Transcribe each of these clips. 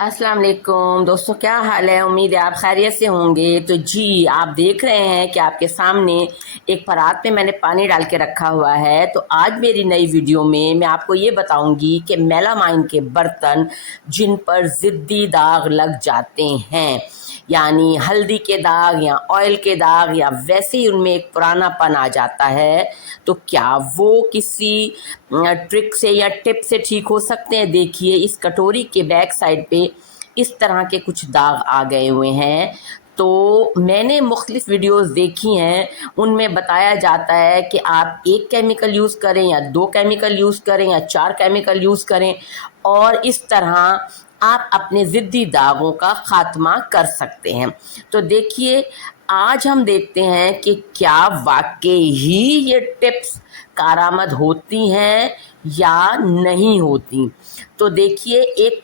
अस्सलाम वालेकुम दोस्तों, क्या हाल है। उम्मीद है आप खैरियत से होंगे। तो जी, आप देख रहे हैं कि आपके सामने एक परात में मैंने पानी डाल के रखा हुआ है। तो आज मेरी नई वीडियो में मैं आपको ये बताऊंगी कि मेलामाइन के बर्तन जिन पर ज़िद्दी दाग लग जाते हैं, यानी हल्दी के दाग या ऑयल के दाग या वैसे ही उनमें एक पुरानापन आ जाता है, तो क्या वो किसी ट्रिक से या टिप से ठीक हो सकते हैं। देखिए, इस कटोरी के बैक साइड पे इस तरह के कुछ दाग आ गए हुए हैं। तो मैंने मुख्तलिफ वीडियोस देखी हैं, उनमें बताया जाता है कि आप एक केमिकल यूज़ करें या दो केमिकल यूज़ करें या चार केमिकल यूज़ करें, और इस तरह आप अपने ज़िद्दी दागों का ख़ात्मा कर सकते हैं। तो देखिए, आज हम देखते हैं कि क्या वाकई ही ये टिप्स कारामद होती हैं या नहीं होती। तो देखिए, एक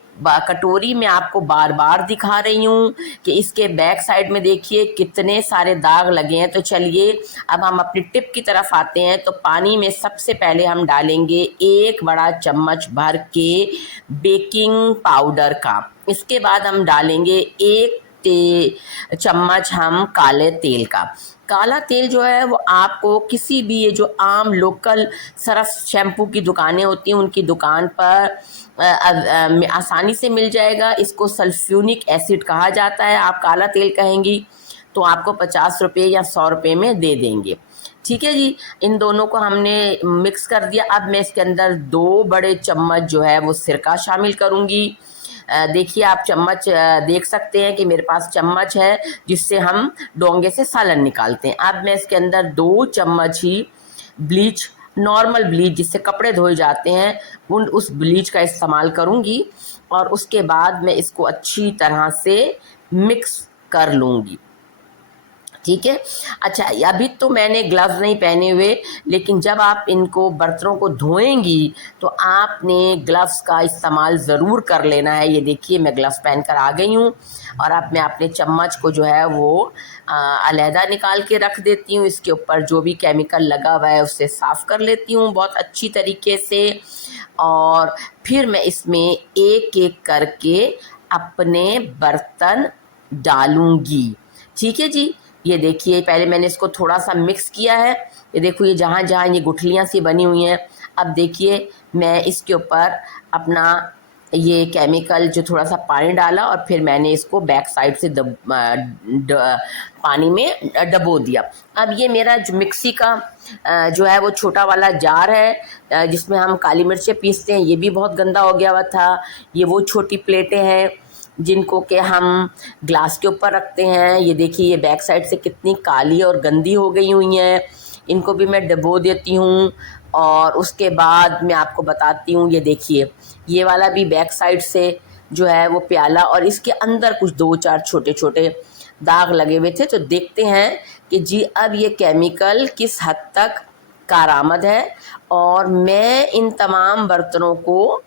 कटोरी में आपको बार बार दिखा रही हूँ कि इसके बैक साइड में देखिए कितने सारे दाग लगे हैं। तो चलिए अब हम अपनी टिप की तरफ आते हैं। तो पानी में सबसे पहले हम डालेंगे एक बड़ा चम्मच भर के बेकिंग पाउडर का। इसके बाद हम डालेंगे एक चम्मच हम काले तेल का। काला तेल जो है वो आपको किसी भी ये जो आम लोकल सरफ शैम्पू की दुकानें होती हैं उनकी दुकान पर आसानी से मिल जाएगा। इसको सल्फ्यूनिक एसिड कहा जाता है। आप काला तेल कहेंगी तो आपको 50 रुपये या 100 रुपये में दे देंगे। ठीक है जी, इन दोनों को हमने मिक्स कर दिया। अब मैं इसके अंदर 2 बड़े चम्मच जो है वो सिरका शामिल करूँगी। देखिए, आप चम्मच देख सकते हैं कि मेरे पास चम्मच है जिससे हम डोंगे से सालन निकालते हैं। अब मैं इसके अंदर 2 चम्मच ही ब्लीच, नॉर्मल ब्लीच जिससे कपड़े धोए जाते हैं, उस ब्लीच का इस्तेमाल करूँगी और उसके बाद मैं इसको अच्छी तरह से मिक्स कर लूँगी। ठीक है। अच्छा, अभी तो मैंने ग्लव्स नहीं पहने हुए, लेकिन जब आप इनको बर्तनों को धोएंगी तो आपने ग्लव्स का इस्तेमाल ज़रूर कर लेना है। ये देखिए, मैं ग्लव्स पहन कर आ गई हूँ और अब मैं अपने चम्मच को जो है वो अलहदा निकाल के रख देती हूँ। इसके ऊपर जो भी केमिकल लगा हुआ है उससे साफ़ कर लेती हूँ बहुत अच्छी तरीके से, और फिर मैं इसमें एक एक करके अपने बर्तन डालूँगी। ठीक है जी। ये देखिए, पहले मैंने इसको थोड़ा सा मिक्स किया है। ये देखो, ये जहाँ जहाँ ये गुठलियाँ सी बनी हुई हैं। अब देखिए, मैं इसके ऊपर अपना ये केमिकल जो थोड़ा सा पानी डाला और फिर मैंने इसको बैक साइड से पानी में डबो दिया। अब ये मेरा जो मिक्सी का जो है वो छोटा वाला जार है जिसमें हम काली मिर्चें पीसते हैं, ये भी बहुत गंदा हो गया हुआ था। ये वो छोटी प्लेटें हैं जिनको कि हम ग्लास के ऊपर रखते हैं। ये देखिए, ये बैक साइड से कितनी काली और गंदी हो गई हुई हैं। इनको भी मैं डबो देती हूँ और उसके बाद मैं आपको बताती हूँ। ये देखिए, ये वाला भी बैक साइड से जो है वो प्याला, और इसके अंदर कुछ 2-4 छोटे छोटे दाग लगे हुए थे। तो देखते हैं कि जी अब ये केमिकल किस हद तक कारआमद है। और मैं इन तमाम बर्तनों को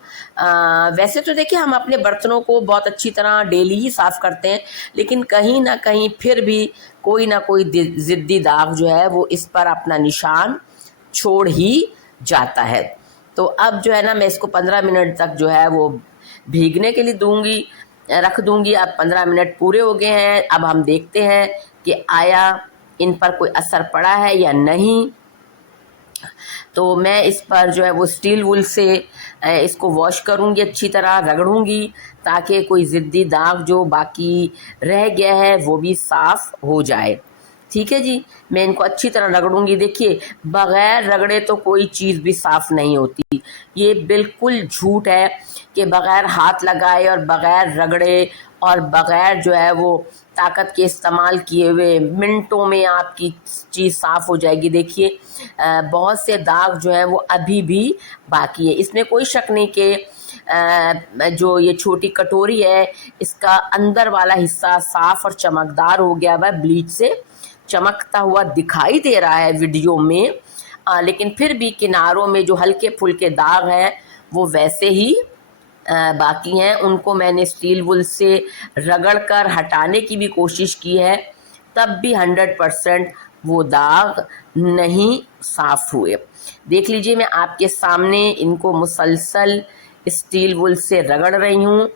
वैसे तो देखिए, हम अपने बर्तनों को बहुत अच्छी तरह डेली ही साफ़ करते हैं, लेकिन कहीं ना कहीं फिर भी कोई ना कोई ज़िद्दी दाग जो है वो इस पर अपना निशान छोड़ ही जाता है। तो अब जो है ना, मैं इसको 15 मिनट तक जो है वो भीगने के लिए रख दूंगी। अब 15 मिनट पूरे हो गए हैं। अब हम देखते हैं कि आया इन पर कोई असर पड़ा है या नहीं। तो मैं इस पर जो है वो स्टील वूल से इसको वॉश करूँगी, अच्छी तरह रगड़ूँगी, ताकि कोई ज़िद्दी दाग जो बाकी रह गया है वो भी साफ़ हो जाए। ठीक है जी, मैं इनको अच्छी तरह रगड़ूंगी। देखिए, बग़ैर रगड़े तो कोई चीज़ भी साफ़ नहीं होती। ये बिल्कुल झूठ है कि बग़ैर हाथ लगाए और बग़ैर रगड़े और बग़ैर जो है वो ताकत के इस्तेमाल किए हुए मिनटों में आपकी चीज़ साफ़ हो जाएगी। देखिए, बहुत से दाग जो हैं वो अभी भी बाकी है। इसमें कोई शक नहीं कि जो ये छोटी कटोरी है इसका अंदर वाला हिस्सा साफ़ और चमकदार हो गया हुआ, ब्लीच से चमकता हुआ दिखाई दे रहा है वीडियो में, लेकिन फिर भी किनारों में जो हल्के फुल्के दाग हैं वो वैसे ही बाकी हैं। उनको मैंने स्टील वुल से रगड़ कर हटाने की भी कोशिश की है, तब भी 100% वो दाग नहीं साफ़ हुए। देख लीजिए, मैं आपके सामने इनको मुसलसल स्टील वुल से रगड़ रही हूँ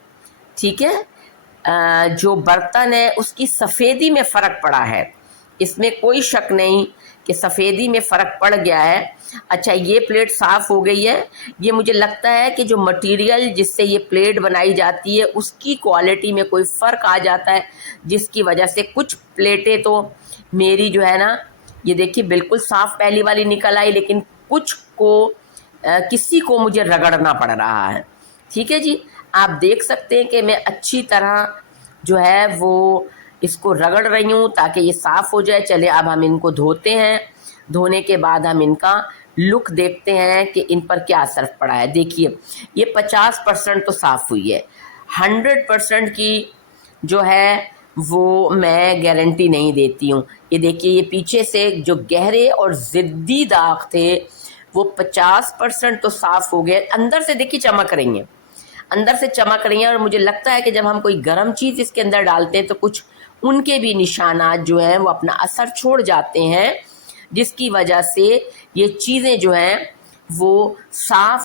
ठीक है। जो बर्तन है उसकी सफ़ेदी में फ़र्क पड़ा है, इसमें कोई शक नहीं कि सफ़ेदी में फ़र्क पड़ गया है। अच्छा, ये प्लेट साफ़ हो गई है। ये मुझे लगता है कि जो मटेरियल जिससे ये प्लेट बनाई जाती है उसकी क्वालिटी में कोई फ़र्क आ जाता है, जिसकी वजह से कुछ प्लेटें तो मेरी जो है ना, ये देखिए बिल्कुल साफ़ पहली वाली निकल आई, लेकिन कुछ को किसी को मुझे रगड़ना पड़ रहा है। ठीक है जी, आप देख सकते हैं कि मैं अच्छी तरह जो है वो इसको रगड़ रही हूँ ताकि ये साफ़ हो जाए। चले अब हम इनको धोते हैं। धोने के बाद हम इनका लुक देखते हैं कि इन पर क्या असर पड़ा है। देखिए, ये 50% तो साफ़ हुई है, 100% की जो है वो मैं गारंटी नहीं देती हूँ। ये देखिए, ये पीछे से जो गहरे और ज़िद्दी दाग थे वो 50% तो साफ़ हो गए। अंदर से देखिए चमक रही हैं, अंदर से चमक रही हैं, और मुझे लगता है कि जब हम कोई गर्म चीज़ इसके अंदर डालते हैं तो कुछ उनके भी निशानात जो हैं वो अपना असर छोड़ जाते हैं, जिसकी वजह से ये चीज़ें जो हैं वो साफ़